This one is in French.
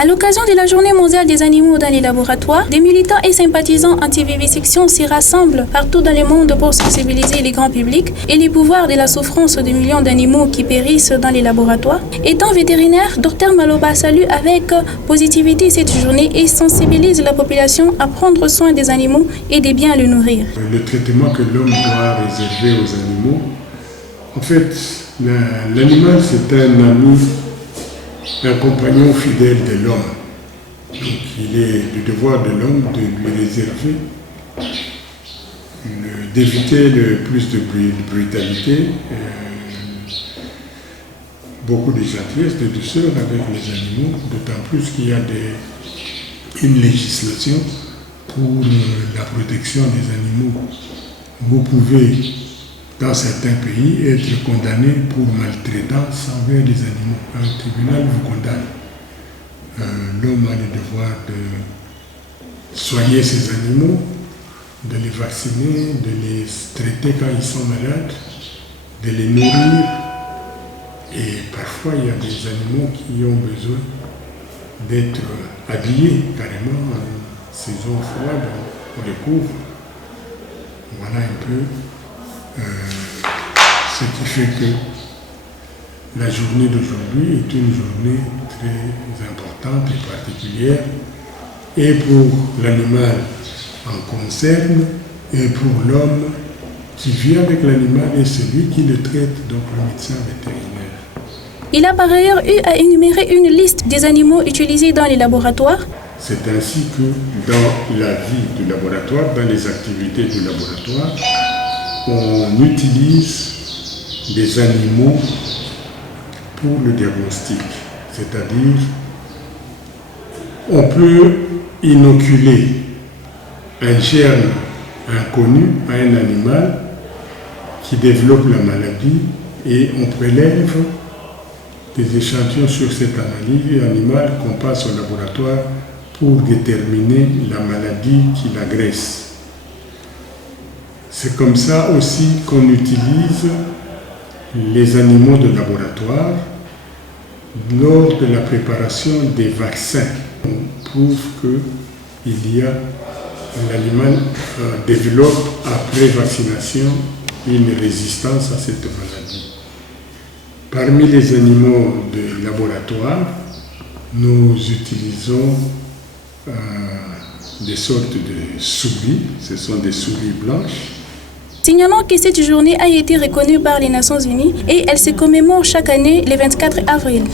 À l'occasion de la Journée mondiale des animaux dans les laboratoires, des militants et sympathisants anti-vivisection s'y rassemblent partout dans le monde pour sensibiliser les grands publics et les pouvoirs de la souffrance de millions d'animaux qui périssent dans les laboratoires. Étant vétérinaire, Dr Maloba salue avec positivité cette journée et sensibilise la population à prendre soin des animaux et de bien le nourrir. Le traitement que l'homme doit réserver aux animaux, en fait, l'animal c'est un ami, un compagnon fidèle de l'homme. Donc il est du devoir de l'homme de lui réserver, d'éviter le plus de brutalité, beaucoup de gentillesse, de douceur avec les animaux, d'autant plus qu'il y a une législation pour la protection des animaux. Vous pouvez, dans certains pays, être condamné pour maltraitance envers les animaux. Un tribunal vous condamne. L'homme a le devoir de soigner ses animaux, de les vacciner, de les traiter quand ils sont malades, de les nourrir. Et parfois, il y a des animaux qui ont besoin d'être habillés carrément en saison froide, on les couvre. Voilà un peu ce qui fait que la journée d'aujourd'hui est une journée très importante et particulière, et pour l'animal en concerne, et pour l'homme qui vit avec l'animal et celui qui le traite, donc le médecin vétérinaire. Il a par ailleurs eu à énumérer une liste des animaux utilisés dans les laboratoires. C'est ainsi que dans la vie du laboratoire, dans les activités du laboratoire, on utilise des animaux pour le diagnostic. C'est-à-dire, on peut inoculer un germe inconnu à un animal qui développe la maladie et on prélève des échantillons sur cette analyse animale qu'on passe au laboratoire pour déterminer la maladie qui l'agresse. C'est comme ça aussi qu'on utilise les animaux de laboratoire lors de la préparation des vaccins. On prouve que l'animal développe après vaccination une résistance à cette maladie. Parmi les animaux de laboratoire, nous utilisons des sortes de souris, ce sont des souris blanches. Signalons que cette journée a été reconnue par les Nations Unies et elle se commémore chaque année le 24 avril.